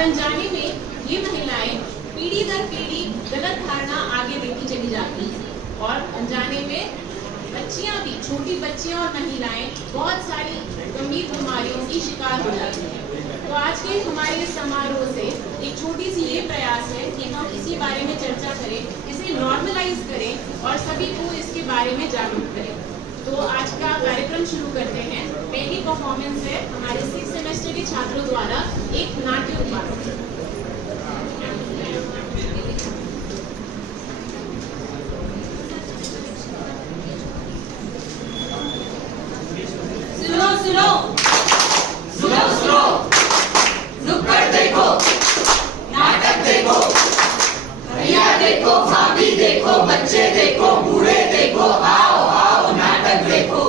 अनजाने में ये महिलाएं पीढ़ी दर पीढ़ी गलत धारणा आगे देती चली जाती हैं और अनजाने में बच्चियां भी, छोटी बच्चियां और महिलाएं बहुत सारी गंभीर बीमारियों की शिकार हो जाती हैं। तो आज के हमारे इस समारोह से एक छोटी सी ये प्रयास है कि हम इसी बारे में चर्चा करें, इसे नॉर्मलाइज करें और सभी को इसके बारे में जागरूक करें। तो आज का कार्यक्रम शुरू करते हैं। पहली परफॉर्मेंस है हमारे 6th सेमेस्टर के छात्रों द्वारा एक नाट्य उपासना। देखो, बच्चे देखो, बूढ़े देखो, आओ आओ नाटक देखो।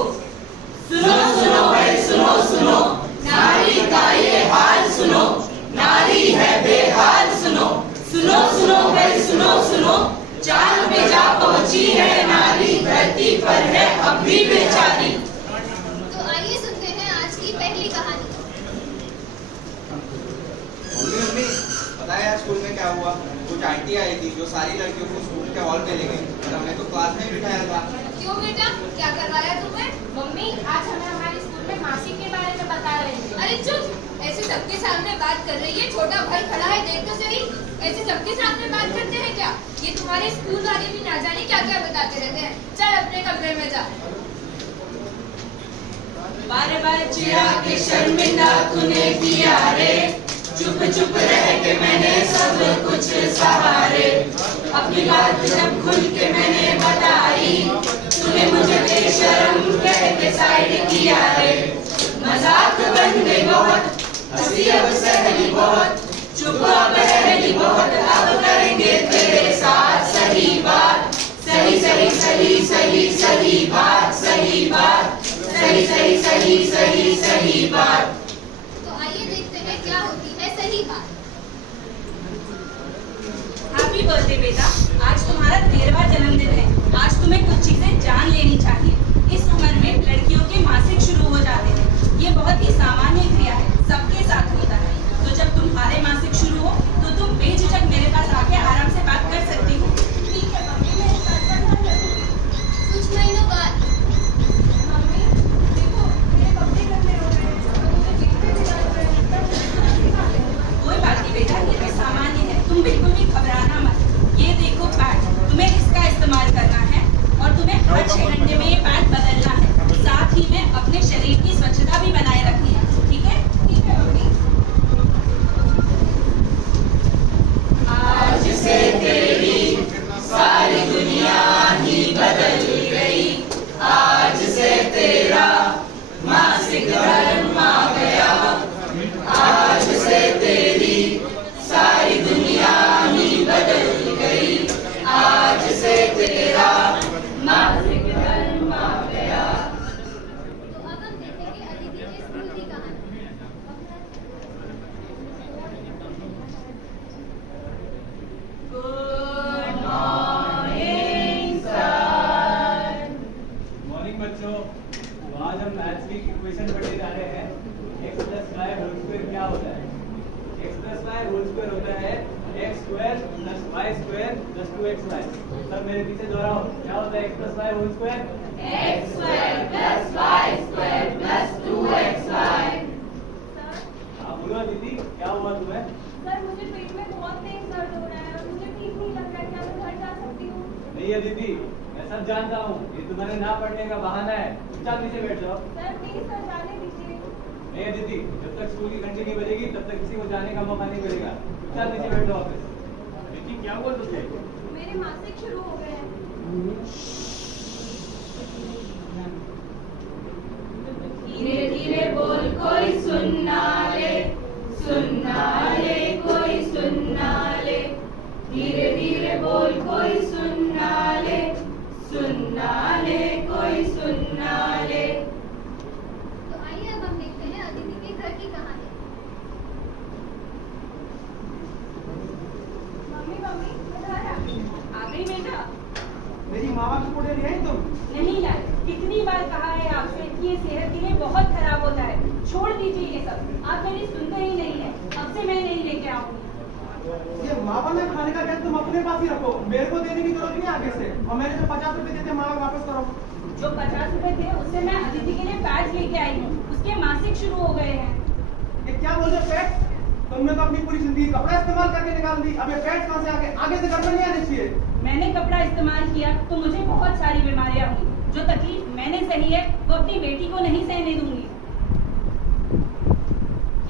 सुनो सुनो भाई सुनो सुनो, नारी का ये हाल सुनो, नारी है बेहाल सुनो। सुनो सुनो भाई सुनो सुनो, चांद पे जा पहुंची है नारी, धरती पर है अब भी बेचारी। तो आइए सुनते हैं आज की पहली कहानी। मम्मी पता है आज स्कूल में क्या हुआ? कुछ आंटी आई थी जो सारी लड़कियों को स्कूल के हॉल में ले गई और हमें तो क्लास में ही बिठाया था। क्यों बेटा, क्या करवाया तुम्हें? मम्मी आज हमें हमारे स्कूल में मासिक के बारे में बता रहे थे। अरे चुप, ऐसे सबके सामने बात कर रही है, छोटा भाई खड़ा है, देख तो सही। ऐसे सबके सामने बात करते हैं क्या? ये तुम्हारे स्कूल वाले भी ना जाने क्या क्या बताते रहते हैं। चल अपने कमरे में जा। बार बार चिढ़ा के शर्मिंदा तूने किया रे, चुप चुप रह के मैंने सब कुछ सहारे। अपनी बात जब खुल के मैंने बताई, तूने मुझे बेशर्म कह के साइड किया रे। मजाक बन गई बहुत, हंसी अब सहली बहुत, चुप अब बहली बहुत, अब करेंगे तेरे साथ सही बात। सही सही सही सही सही बात, सही बात, सही सही सही सही सही बात। तो आइए देखते हैं क्या होती है सही बात। हैप्पी बर्थडे बेटा, आज तुम्हारा 13वां जन्मदिन है। आज तुम्हें कुछ चीजें जान लेनी चाहिए। इस उम्र में लड़कियों के मासिक शुरू हो जाते हैं। ये बहुत ही सामान्य क्रिया है, सबके साथ होता है। तो जब तुम्हारे मासिक शुरू हो तो तुम बेझिझक मेरे पास आके आराम से बात कर सकती हो। ठीक है मम्मी, मैं इस बात पर ध्यान रखूंगी। कुछ महीनों बाद मम्मी देखो, मेरे कपड़े गंदे हो गए हैं, मुझे बिस्तर भी लग रहे हैं। कोई बात नहीं बेटा, ये तो सामान्य है, तुम बिल्कुल भी घबराना मत। ये देखो पैड, तुम्हें इसका इस्तेमाल करना है और तुम्हें हर 6 घंटे में ये पैड बदलना है। साथ ही में अपने शरीर की स्वच्छता भी बनाए रखनी है। ठीक है? ठीक है मम्मी। आज से तेरी सारी दुनिया ही बदल गई, आज से तेरा मासिक धर्म आ गया, आज से तेरी सारी दुनिया ही बदल गई, आज से तेरा मासिक धर्म आ गया। तो अब हम देखेंगे अदिति के स्कूल की कहानी। Good morning sir. मॉर्निंग बच्चों, तो आज हम मैथ्स की इक्वेशन पढ़ने जा रहे हैं। x + y होल स्क्वायर क्या होता है? x + y होल स्क्वायर होता है x² + y² + 2xy। सब मेरे पीछे दोहराओ, क्या होता है x + y whole square? x² + y² + 2xy। हाँ बोलो दीदी, क्या हुआ तुम्हें? सर मुझे पेट में बहुत तेज दर्द हो रहा है और मुझे ठीक नहीं लग रहा है। क्या मैं घर जा सकती हूँ? नहीं है दीदी, मैं सब जानता हूँ, ये तुम्हारे ना पढ़ने का बहाना है। चुपचाप नीचे बैठ जाओ। सर प्लीज सर जाने दीजिए। नहीं है दीदी, जब तक स्कूल की घंटी नहीं बजेगी तब तक किसी को जाने का मौका नहीं मिलेगा। चुपचाप नीचे बैठ जाओ ऑफिस। बेटी क्या हुआ तुझे? मेरे मासिक शुरू हो गए हैं। धीरे धीरे बोल कोई सुनना ले, सुनना ले कोई सुनना ले, धीरे धीरे बोल कोई सुनना ले, सुनना ले कोई सुनना ले। तो आइए अब हम देखते हैं अदिति के घर की कहानी। मम्मी मम्मी मैं घर आ गई। आ गई बेटा? मेरी मामा की फोटो ले आई तुम? नहीं यार, कितनी बार कहा है आपसे कि ये सेहत के लिए बहुत खराब होता है। छोड़ दीजिए ये सब, आप मेरी सुनते ही नहीं है। अब अब से मैं नहीं लेके आऊंगी। ये मावा में खाने का बैग तुम अपने पास ही रखो, मेरे को देने की जरूरत नहीं आगे से। और मैंने जो 50 रुपए देते मावा वापस करो। जो 50 रुपए थे उससे मैं अदिति के लिए पैड्स लेके आई हूँ, उसके मासिक शुरू हो गए हैं। ये क्या बोल रहे पैड्स? तुमने तो अपनी पूरी जिंदगी कपड़ा इस्तेमाल करके निकाल दी, अब ये पैड्स कहाँ से आगे से घर में नहीं आने चाहिए। मैंने कपड़ा इस्तेमाल किया तो मुझे बहुत सारी बीमारियां हुई। जो तकलीफ मैंने सही है वो अपनी बेटी को नहीं सहने दूंगी।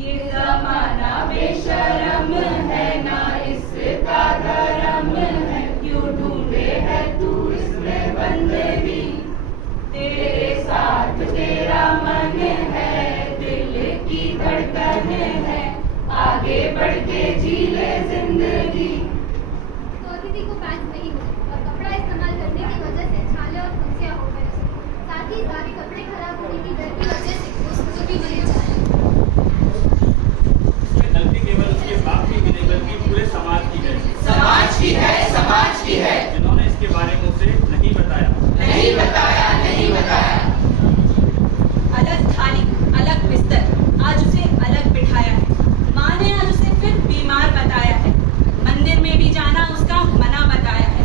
ये जमाना बेशरम है ना इसका धर्म है, क्यों ढूंढे है तू इसमें बंदगी। तेरे साथ तेरा मन है, दिल की धड़कन है, आगे बढ़ के जी ले जिंदगी। तो अदिति को पैंट नहीं मिले और कपड़ा इस्तेमाल करने की वजह से छाले और फुंसियां हो गए। साथ ही सारे कपड़े खराब होने की डर की वजह से उसको भी नहीं चाहिए। इसमें गलती केवल उसके बाप की नहीं बल्कि पूरे समाज की है। समाज की है, समाज की है, जिन्होंने इसके बारे में उसे नहीं बताया। नहीं बताया, नहीं बताया। अलग थाली, अलग बिस्तर, आज उसे अलग बिठाया है। माँ ने आज उसे फिर बीमार बताया है। मंदिर में भी जाना उसका मना बताया है।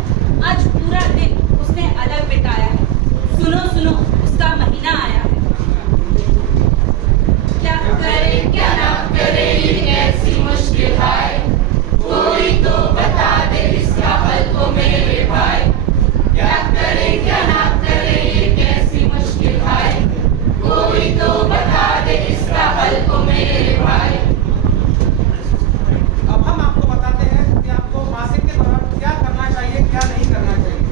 आज पूरा दिन उसने अलग बिताया है। सुनो सुनो उसका महीना आया है। क्या करे क्या ना करे ये कैसी मुश्किल है, कोई तो बता दे इसका हल को मेरे भाई। क्या करे क्या ना करे ये कैसी मुश्किल है, कोई तो बता दे इसका हल को मेरे भाई। अब हम आपको बताते हैं कि आपको मासिक के दौरान क्या करना चाहिए, क्या नहीं करना चाहिए।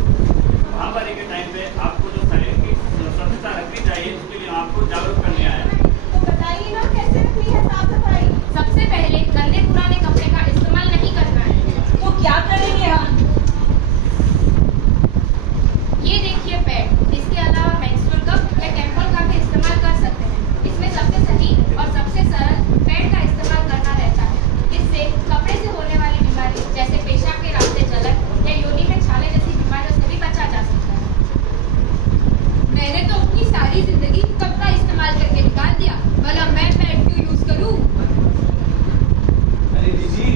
महामारी के टाइम पे आपको जो शरीर की स्वच्छता रखनी चाहिए उसके लिए आपको जागरूक करने आया है। तो बताइए ना कैसे रखनी है साफ सफाई। सबसे पहले गंदे पुराने कपड़े का इस्तेमाल नहीं करना है। तो क्या करेंगे हम? ये देखिए पैड, इसके अलावा मेंस्ट्रुअल कप या टेम्पल का भी इस्तेमाल कर सकते हैं। इसमें सबसे सही और सबसे सरल पैड का इस्तेमाल करना रहता है। इससे कपड़े से होने वाली बीमारी जैसे पेशाब के रास्ते जलन या योनि में छाले जैसी बीमारियों से भी बचा जा सकता है। मैंने तो अपनी सारी जिंदगी कप का इस्तेमाल करके निकाल दिया, भला मैं पैड क्यों यूज करूं? अरे दीदी,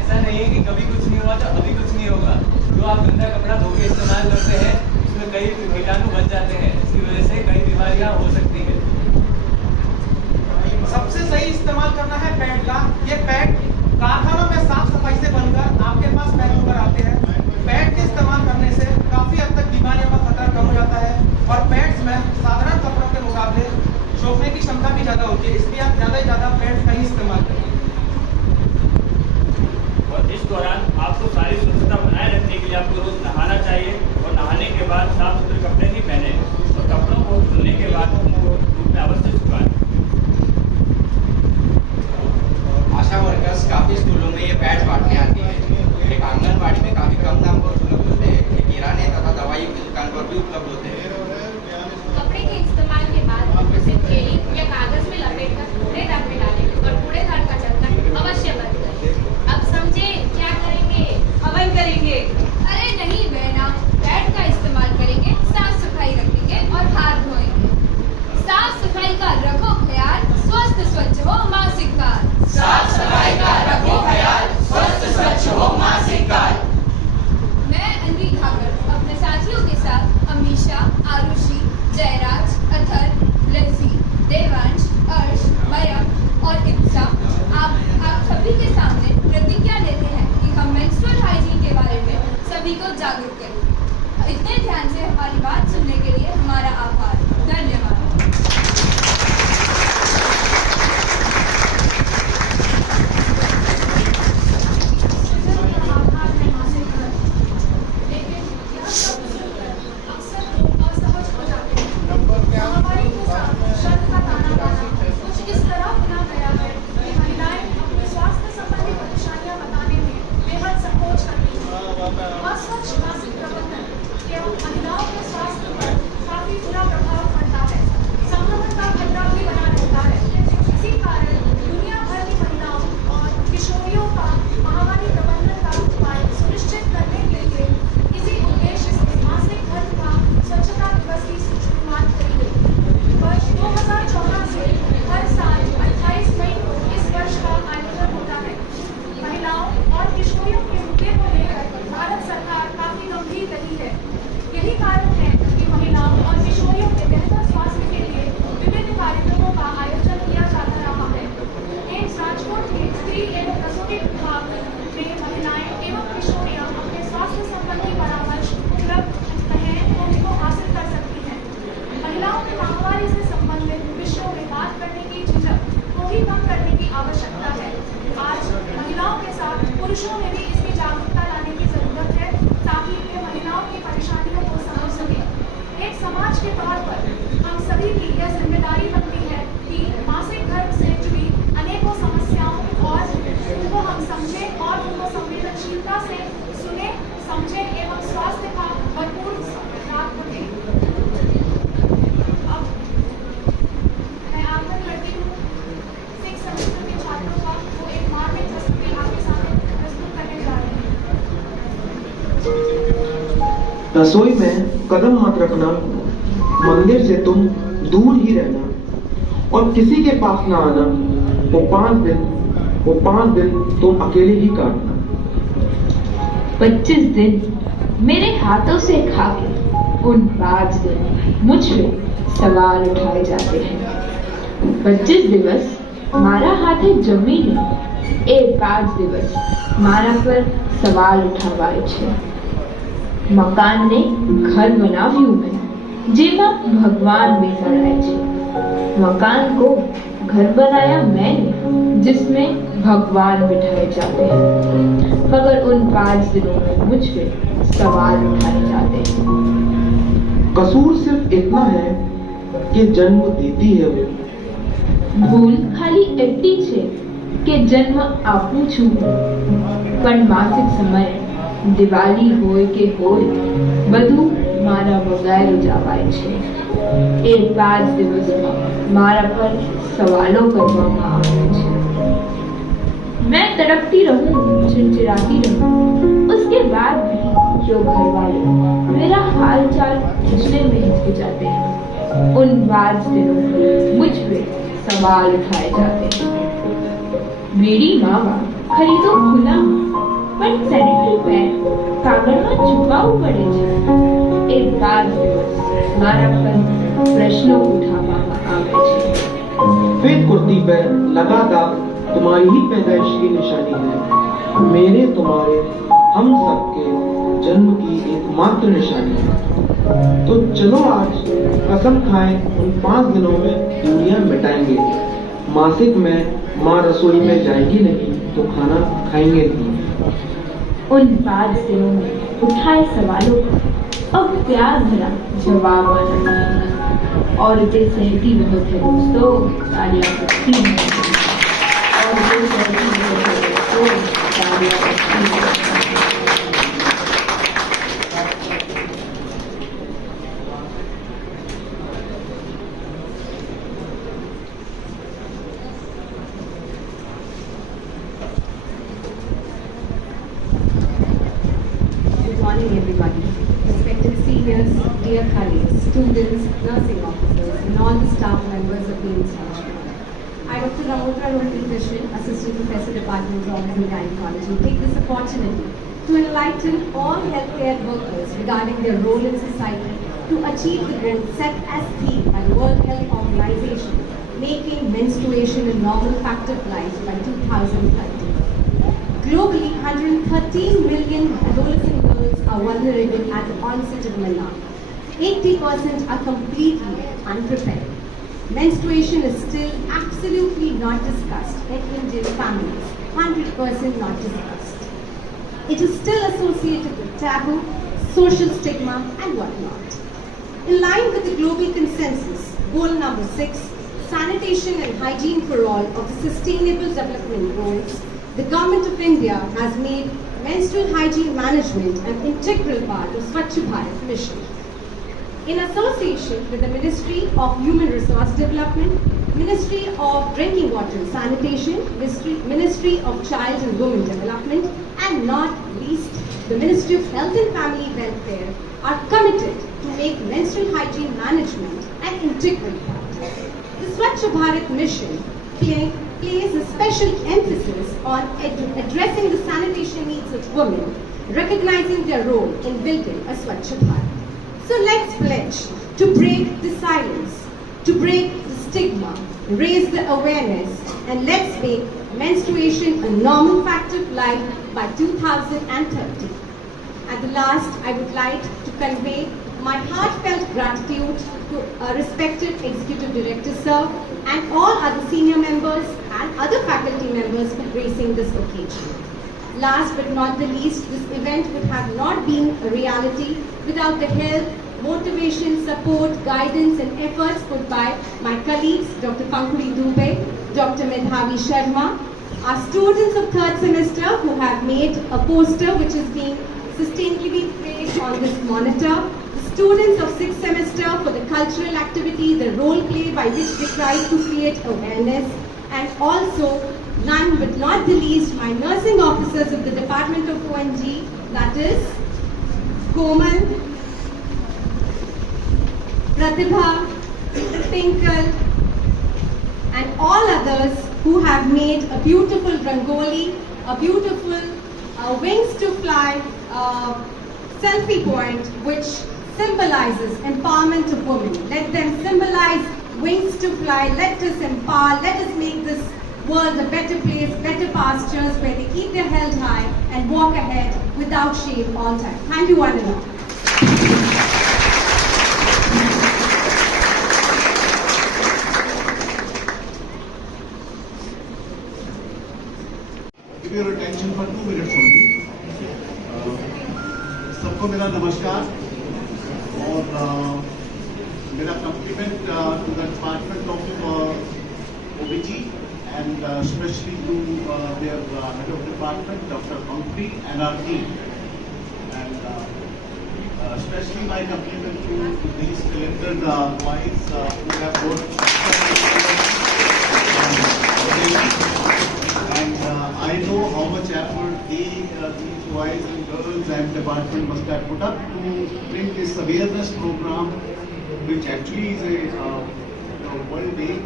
ऐसा नहीं है कि कभी कुछ नहीं हुआ तो अभी कुछ नहीं होगा। जो आप गंदा कपड़ा धो के इस्तेमाल करते हैं उसमें कई कीटाणु बच जाते हैं, इसकी वजह से कई बीमारियां हो सकती है। सबसे सही इस्तेमाल करना है पैड का। ये पैड कारखानों में साफ सफाई से बनकर आपके पास पैक होकर आते हैं। पैड के इस्तेमाल करने से काफी हद तक बीमारियों का खतरा कम हो जाता है और पैड्स में साधारण कपड़ों के मुकाबले सोखने की क्षमता भी ज्यादा होती है, इसलिए आप ज्यादा से ज्यादा पैड का ही इस्तेमाल करें। और इस दौरान आपको सारी स्वच्छता बनाए रखने के लिए आपको रोज नहाना चाहिए और नहाने के बाद साफ सुथरे कपड़े ही पहने और कपड़ों को धुलने के बाद उनको धूप में अवश्य सुखाएं। आशा वर्कर्स काफी स्कूलों में ये पैड्स बांटने आती है। एक आंगनबाड़ी में काफी कम दाम पर उपलब्ध होते हैं। ये किराने तथा दवाइयों की दुकान पर भी उपलब्ध होते हैं। कपड़े के इस्तेमाल के बाद उसे थैली या कागज में लपेटकर कूड़ेदान में डालें और कूड़ेदान का ढक्कन अवश्य बंद करें। अब समझे क्या करेंगे? हवन करेंगे। अरे नहीं बहना, पैड का इस्तेमाल करेंगे, साफ सफाई रखेंगे और हाथ धोएंगे। साफ सफाई का रखो ख्याल, स्वस्थ स्वच्छ हो मासिक काल। साफ सफाई का रखो ख्याल, स्वस्थ स्वच्छ हो मासिक काल। मैं अन्वी ठाकर अपने साथियों के साथ अमीशा, आरुषि, जयराज, अथर, लजी, देवांश, अर्श, मयम और इब्सा आप सभी के सामने प्रतिज्ञा लेते हैं कि हम मेंस्ट्रुअल हाइजीन के बारे में सभी को जागरूक करें। इतने ध्यान से हमारी बात सुनने के लिए हमारा आभार। धन्यवाद। महामारी के साथ शर्त का ताना बाना कुछ इस तरह बना गया है कि महिलाएं अपने स्वास्थ्य संबंधी परेशानियां बताने में बेहद संकोच करती हैं। अस्वच्छ मासिक प्रबंधन के महिलाओं के स्वास्थ्य पर काफी बुरा प्रभाव पड़ता है। संक्रमण का खतरा भी बना रहता है। इसी कारण दुनिया भर की महिलाओं और किशोरियों का महामारी प्रबंधन का उपाय सुनिश्चित करने के लिए इसी उद्देश्य से मासिक धर्म का स्वच्छता दिवस की शुरुआत करी गई। वर्ष 2014 से हर साल 28 मई को इस वर्ष का आयोजन होता है। पुरुषों में भी इसकी जागरूकता लाने की जरूरत है ताकि वे महिलाओं की परेशानियों को समझ सकें। एक समाज के तौर पर हम सभी की यह जिम्मेदारी बनती है कि मासिक धर्म से जुड़ी अनेकों समस्याओं और उनको हम समझें और उनको संवेदनशीलता से सुने, समझें एवं स्वास्थ्य का भरपूर लाभ दें। अब मैं आग्रह करती हूँ सिख सेमेस्टर के छात्रों का वो एक मार्मिक प्रस्तुति आपके सामने प्रस्तुत करने जा रहे हैं। रसोई में कदम मत रखना, मंदिर से तुम दूर ही रहना और किसी के पास ना आना। वो 5 दिन तुम अकेले ही काटना। 25 दिन मेरे हाथों से खा के उन 5 दिन मुझ पे सवाल उठाए जाते हैं। 25 दिवस मारा हाथे जमीन ए 5 दिवस मारा पर सवाल उठावाए छे। मकान ने घर बनाव्યું में जेमा भगवान बेसाड़ाए छे। मकान को घर बनाया मैंने जिसमें भगवान बिठाए जाते हैं, मगर उन 5 दिनों में मुझ पे सवाल उठाए जाते हैं। कसूर सिर्फ इतना है कि जन्म देती है वो। भूल खाली एटली छे के जन्म आपू छू, पण मासिक समय दिवाली होय के होय બધું મારા વગાડે જવાય છે। એ 5 દિવસમાં મારા પર સવાલો કરવામાં આવે છે। मैं तड़पती रहूं, चिड़चिड़ाती रहूं, उसके बाद भी जो घर वाले मेरा हाल चाल पूछने में हिचकिचाते हैं, उन 5 दिनों में मुझ पे सवाल उठाए जाते हैं। मेरी मावा खरीदो खुला પણ સેનિટરી પેડ કાગળમાં છુપાવવું પડે છે। એ 5 દિવસ મારા પર પ્રશ્નો ઉઠાવવામાં આવે છે। श्वेत कुर्ती पर लगा दाग तुम्हारी ही पैदाइश की निशानी है, मेरे तुम्हारे हम सबके जन्म की एकमात्र निशानी है। तो चलो आज कसम खाएं, उन 5 दिनों में दूरियां मिटाएंगे। मासिक में माँ रसोई में जाएगी नहीं तो खाना खाएंगे नहीं। उन 5 दिनों में उठाए सवालों को अब प्यार भरा जवाब आना चाहिए। और इसे सहती बहुत है दोस्तों, तालियां बजती हैं। और इसे सहती बहुत है दोस्तों, तालियां बजती हैं। Good morning, everybody. Respected seniors, dear colleagues, students, nursing officers, and all the staff members of the institution. I, Dr. Ramotra Rohini Krishnan, Assistant Professor, Department of Obstetrics and Gynecology, take this opportunity to enlighten all healthcare workers regarding their role in society to achieve the goal set as theme by the World Health Organization, making menstruation a normal fact of life by 2030. Globally, 113 million adolescent girls are vulnerable at the onset of menarche. 80% are completely unprepared. Menstruation is still absolutely not discussed in Indian families, 100% not discussed. It is still associated with taboo, social stigma, and whatnot. In line with the global consensus, goal number 6, sanitation and hygiene for all of the Sustainable Development Goals, the Government of India has made menstrual hygiene management an integral part of Swachh Bharat mission. In association with the Ministry of Human Resource Development, Ministry of Drinking Water and Sanitation, Ministry of Child and Women Development, and not least the Ministry of Health and Family Welfare are committed to make menstrual hygiene management an integral part. The Swachh Bharat mission places a special emphasis on addressing the sanitation needs of women, recognizing their role in building a Swachh Bharat. So let's pledge to break the silence, to break the stigma, raise the awareness, and let's make menstruation a normal fact of life by 2030. At the last, I would like to convey my heartfelt gratitude to our respected Executive Director, Sir, and all other senior members and other faculty members for gracing this occasion. Last but not the least, this event would have not been a reality without the help, motivation, support, guidance and efforts put by my colleagues, Dr. Pankuri Dubey, Dr. Medhavi Sharma, our students of third semester who have made a poster which is being sustainably placed on this monitor, the students of sixth semester for the cultural activity, the role play by which they try to create awareness, and also, none but not the least, my nursing officers of the Department of ONG, that is Komal, Pratibha, Pinkal, and all others who have made a beautiful rangoli, a beautiful wings to fly selfie point which symbolizes empowerment of women. Let them symbolize wings to fly. Let us empower. Let us make this world a better place, better pastures where they keep their head high and walk ahead without shame all time. Thank you one and all. Give your attention for 2 minutes only. सबको मेरा नमस्कार और मेरा compliment to the Department of OBG and especially to their head of department, Dr. Pankuri, and our team. And especially my compliment to these talented boys who have worked. And I know how much effort these boys and girls and department must have put up to bring this awareness program, which actually is a World Day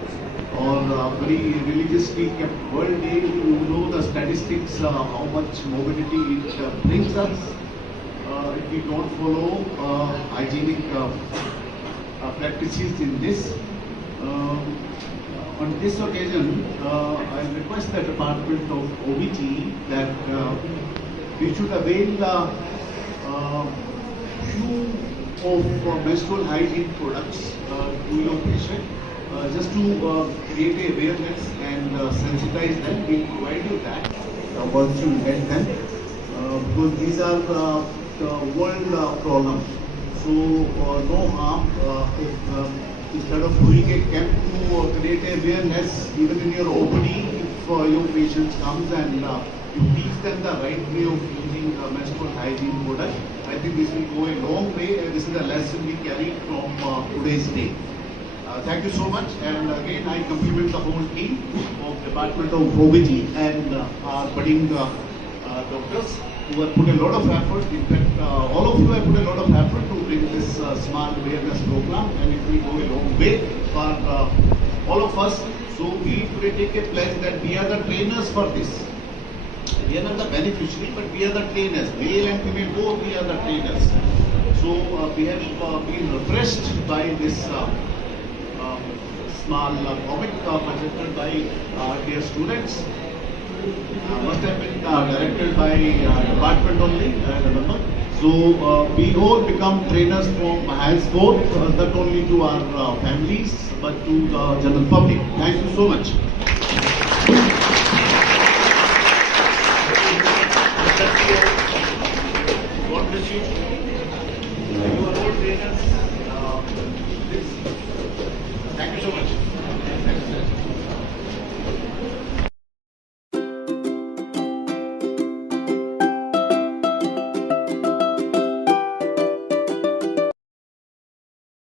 or very religiously kept World Day. You know the statistics, how much mobility it brings us if we don't follow hygienic practices in this. On this occasion, I request the Department of OBG that we should avail few of menstrual hygiene products to your patient, just to create a awareness and sensitize them. We provide you that once you get them, because these are the world problems. So no harm if instead of doing a camp to create awareness, even in your OPD, if your patients comes and you teach them the right way of using menstrual hygiene product, I think this will go a long way. This is a lesson we carry from today's day. Thank you so much, and again I compliment the whole team of Department of OBG and our budding doctors who have put a lot of effort. In fact, all of you have put a lot of effort to bring this smart awareness program, and it will go a long way for all of us. So we today take a pledge that we are the trainers for this. We are not the beneficiary, but we are the trainers. Male and female both, we are the trainers. So we have been refreshed by this small comic presented by dear students. Must have been directed by department only, I remember. So we all become trainers from henceforth, not only to our families, but to the general public. Thank you so much. God bless you. You are all trainers. This